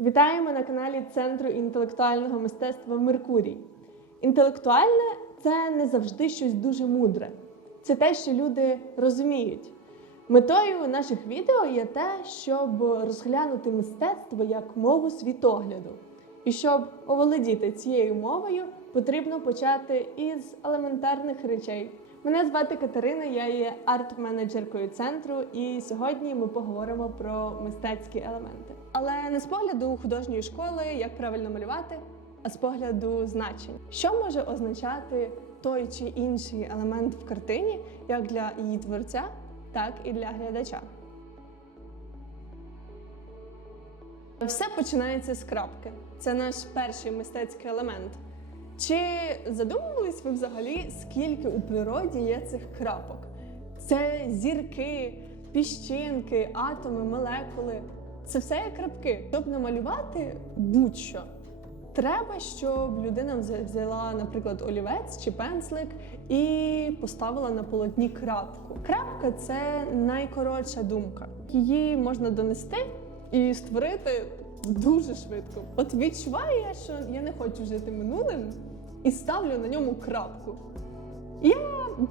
Вітаємо на каналі Центру інтелектуального мистецтва Меркурій. Інтелектуальне це не завжди щось дуже мудре. Це те, що люди розуміють. Метою наших відео є те, щоб розглянути мистецтво як мову світогляду. І щоб оволодіти цією мовою, потрібно почати із елементарних речей. Мене звати Катерина, я є арт-менеджеркою центру, і сьогодні ми поговоримо про мистецькі елементи. Але не з погляду художньої школи, як правильно малювати, а з погляду значень. Що може означати той чи інший елемент в картині, як для її творця, так і для глядача. Все починається з крапки. Це наш перший мистецький елемент. Чи задумувались ви взагалі, скільки у природі є цих крапок? Це зірки, піщинки, атоми, молекули. Це все є крапки. Щоб намалювати будь-що, треба, щоб людина взяла, наприклад, олівець чи пензлик і поставила на полотні крапку. Крапка це найкоротша думка. Її можна донести і створити дуже швидко. От відчуваю я, що я не хочу жити минулим і ставлю на ньому крапку. Я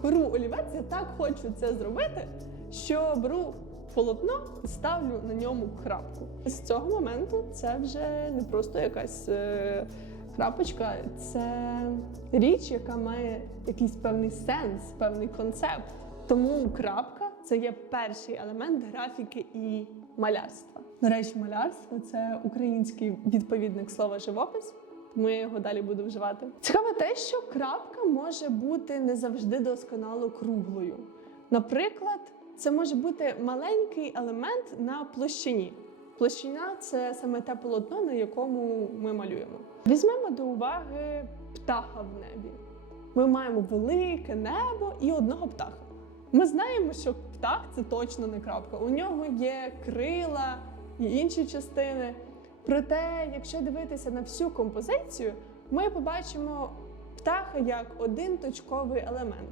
беру олівець, я так хочу це зробити, що беру полотно і ставлю на ньому крапку. З цього моменту це вже не просто якась е, крапочка, це річ, яка має якийсь певний сенс, певний концепт. Тому крапка це є перший елемент графіки і малярства. До речі, малярство це український відповідник слова живопис. Я його далі буду вживати. Цікаво те, що крапка може бути не завжди досконало круглою. Наприклад, це може бути маленький елемент на площині. Площина це саме те полотно, на якому ми малюємо. Візьмемо до уваги птаха в небі. Ми маємо велике небо і одного птаха. Ми знаємо, що птах це точно не крапка. У нього є крила і інші частини. Проте, якщо дивитися на всю композицію, ми побачимо птаха як один точковий елемент.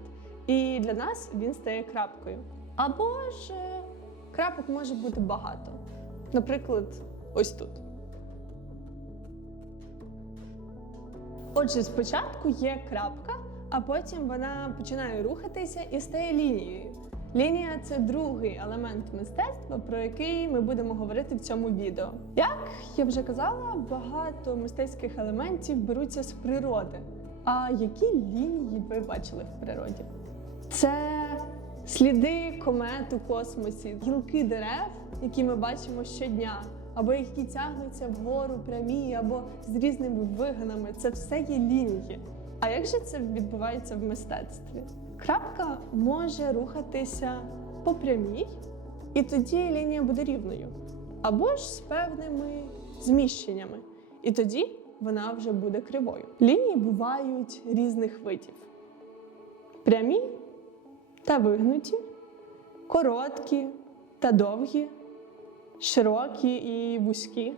І для нас він стає крапкою. Або ж е, крапок може бути багато. Наприклад, ось тут. Отже, спочатку є крапка, а потім вона починає рухатися і стає лінією. Лінія це другий елемент мистецтва, про який ми будемо говорити в цьому відео. Як я вже казала, багато мистецьких елементів беруться з природи. А які лінії ви бачили в природі? Це сліди комет у космосі, гілки дерев, які ми бачимо щодня, або які тягнуться вгору прямі, або з різними вигинами. Це все є лінії. А як же це відбувається в мистецтві? Крапка може рухатися по прямій, і тоді лінія буде рівною, або ж з певними зміщеннями, і тоді вона вже буде кривою. Лінії бувають різних видів: прямі та вигнуті, короткі та довгі, широкі і вузькі,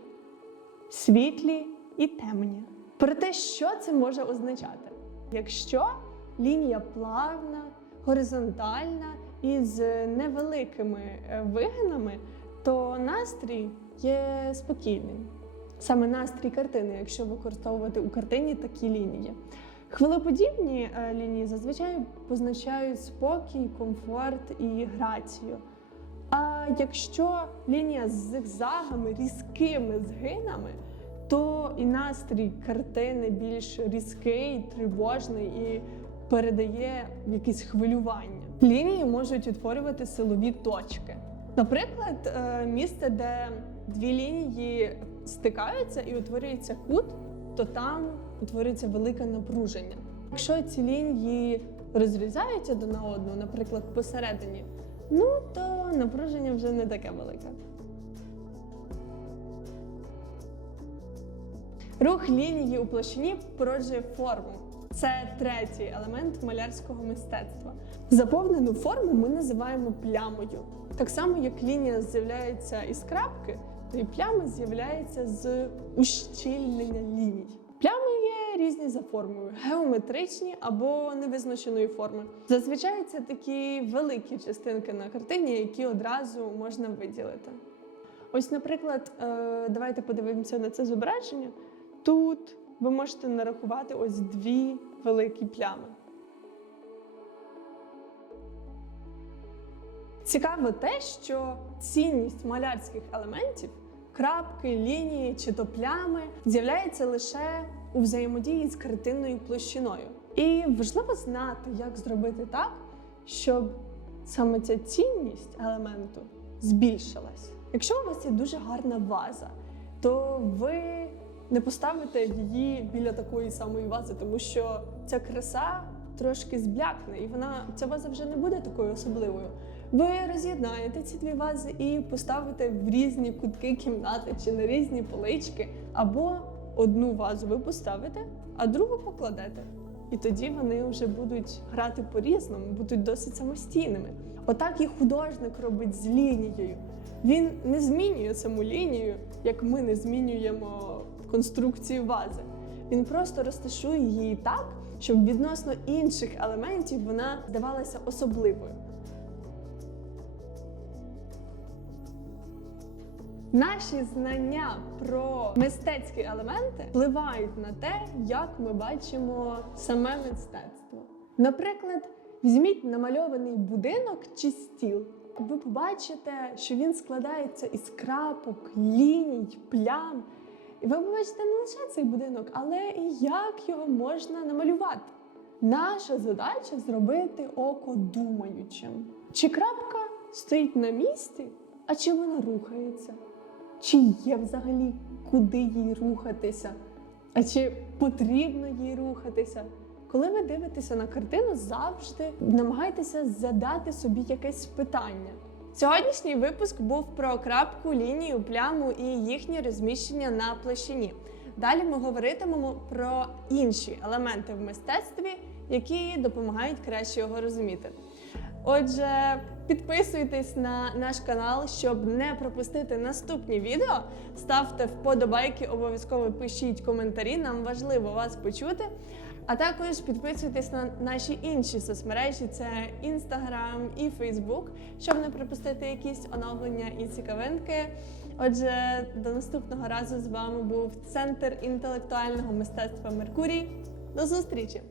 світлі і темні. Проте, що це може означати? Якщо лінія плавна, горизонтальна і з невеликими е, вигинами, то настрій є спокійним. Саме настрій картини, якщо використовувати у картині такі лінії. Хвилеподібні е, лінії зазвичай позначають спокій, комфорт і грацію. А якщо лінія з зигзагами, різкими згинами, то і настрій картини більш різкий, тривожний і передає якесь хвилювання. Лінії можуть утворювати силові точки. Наприклад, е, місце, де дві лінії стикаються і утворюється кут, то там утворюється велике напруження. Якщо ці лінії розрізаються до на одну, наприклад, посередині, ну то напруження вже не таке велике. Рух лінії у площині породжує форму. Це третій елемент малярського мистецтва. Заповнену форму ми називаємо плямою. Так само, як лінія з'являється із крапки, то і пляма з'являється з ущільнення ліній. Плями є різні за формою: геометричні або невизначеної форми. Зазвичай це такі великі частинки на картині, які одразу можна виділити. Ось, наприклад, е, давайте подивимося на це зображення. Тут ви можете нарахувати ось дві великі плями. Цікаво те, що цінність малярських елементів, крапки, лінії чи то плями, з'являється лише у взаємодії з картинною площиною. І важливо знати, як зробити так, щоб саме ця цінність елементу збільшилась. Якщо у вас є дуже гарна ваза, то ви не поставите її біля такої самої вази, тому що ця краса трошки зблякне, і вона ця ваза вже не буде такою особливою. Ви роз'єднаєте ці дві вази і поставите в різні кутки кімнати чи на різні полички, або одну вазу ви поставите, а другу покладете. І тоді вони вже будуть грати по-різному, будуть досить самостійними. Отак і художник робить з лінією. Він не змінює саму лінію, як ми не змінюємо конструкцію вази. Він просто розташує її так, щоб відносно інших елементів вона здавалася особливою. Наші знання про мистецькі елементи впливають на те, як ми бачимо саме мистецтво. Наприклад, візьміть намальований будинок чи стіл. Ви побачите, що він складається із крапок, ліній, плям. І ви побачите не лише цей будинок, але і як його можна намалювати. Наша задача зробити око думаючим. Чи крапка стоїть на місці, а чи вона рухається? Чи є взагалі куди їй рухатися? А чи потрібно їй рухатися? Коли ви дивитеся на картину, завжди намагайтеся задати собі якесь питання. Сьогоднішній випуск був про крапку, лінію, пляму і їхнє розміщення на площині. Далі ми говоритимемо про інші елементи в мистецтві, які допомагають краще його розуміти. Отже, підписуйтесь на наш канал, щоб не пропустити наступні відео. Ставте вподобайки, обов'язково пишіть коментарі. Нам важливо вас почути. А також підписуйтесь на наші інші соцмережі: це Instagram і Facebook, щоб не пропустити якісь оновлення і цікавинки. Отже, до наступного разу з вами був Центр інтелектуального мистецтва Меркурій. До зустрічі!